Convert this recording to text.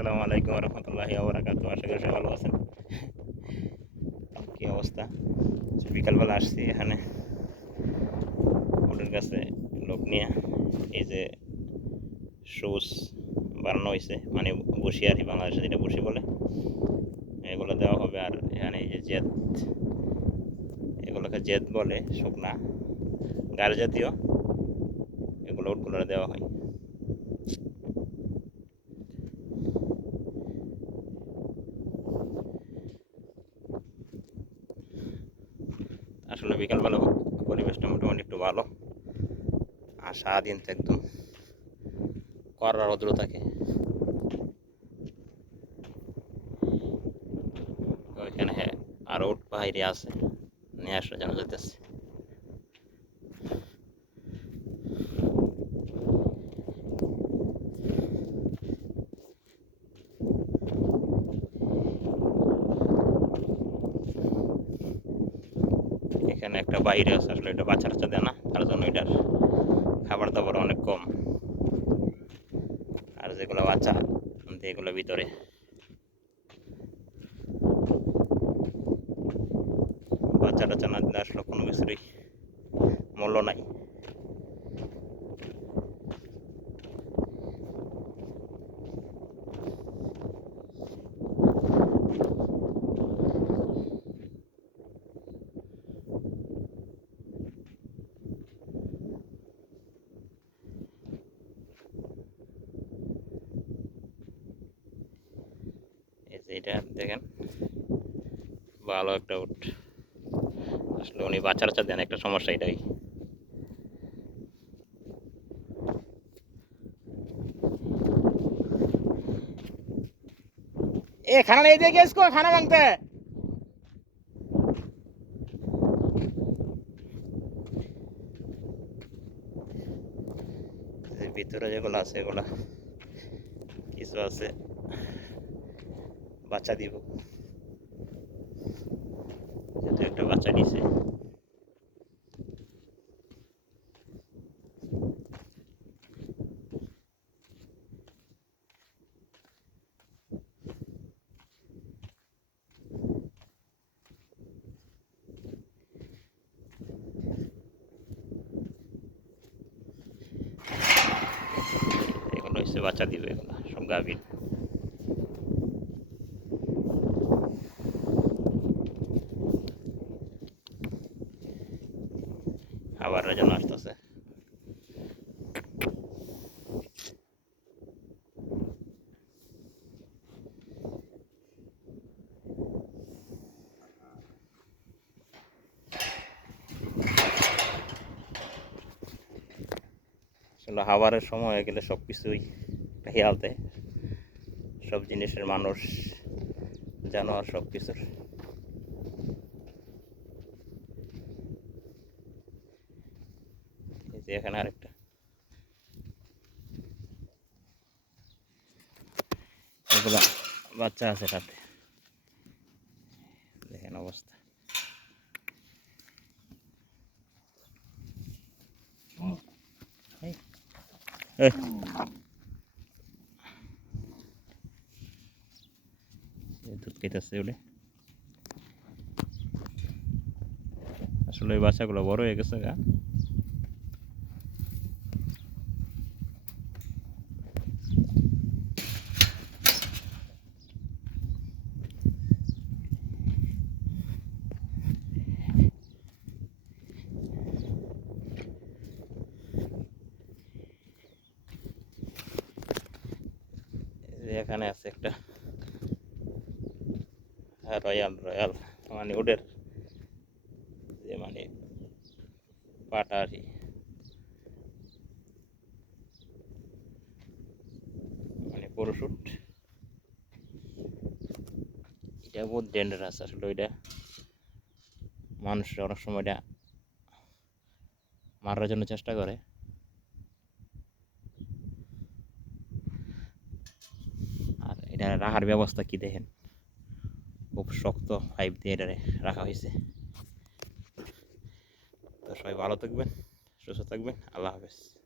আসসালামু আলাইকুম রহমতুল্লাহি ওবরাকাতু আশা করি ভালো আছেন। কি অবস্থা? বিকালবেলা আসছি এখানে। ওদের কাছে লোক নিয়ে এই যে শুজ বানানো হয়েছে মানে বসি আর কি বাংলাদেশে যেটা বসি বলে, এগুলো দেওয়া হবে আর এখানে এই যে জেদ, এগুলোকে জেদ বলে শুকনা গাড়ি জাতীয়, এগুলো উটগুলো দেওয়া হয়। আসলে বিকালবেলা পরিবেশটা মোটামুটি একটু ভালো। আর সারাদিন তো একদম করার রৌদ্র থাকে ওইখানে হ্যাঁ আর উঠ পাহাড়ি আছে, নিয়ে আসলে যেন যেতেছে এখানে একটা বাইরে আছে, আসলে এটা বাচ্চা টাচ্চা দেয় না, তার জন্য এটার খাবার দাবার অনেক কম। আর যেগুলো বাচ্চা, এগুলো ভিতরে। বাচ্চা টাচ্চা না দিলে আসলে কোনো কিছুরই মূল্য নাই। এটা দেখেন। ভালো একটা উঠ আসলে উনি বাচ্চা টাচ্চা দেন একটা সমস্যা এটাই। এ খানা নেই দিয়ে গেছ খানা ভাঙতে? ভিতরে যেগুলো আছে এগুলা কিছু আছে। বাচ্চা দিব। একটা বাচ্চা নিছে। বাচ্চা দিবে এগুলো সব গাভীর আসলে খাবারের সময় হয়ে গেলে সব কিছুই খেয়াল দেয়। সব জিনিসের মানুষ জানোয়ার সব কিছুর এখানে আরেকটা। এগুলা বাচ্চা আছে সাথে দেখেন অবস্থা এই এই এই দুধ খেতেছে ওলে আসলে এই বাচ্চাগুলো বড় হয়ে গেছে গা। এখানে আছে একটা রয়্যাল রয়্যাল মানে ওদের যে মানে পাটা আর মানে পরশুট এটা বহুত ডেঞ্জারাস আসলে ওইটা। মানুষরা অনেক সময় এটা মারার জন্য চেষ্টা করে আর রাখার ব্যবস্থা কি দেখেন? খুব শক্ত পাইপ দিয়ে এটারে রাখা হয়েছে। তো সবাই ভালো থাকবেন, সুস্থ থাকবেন, আল্লাহ হাফেজ।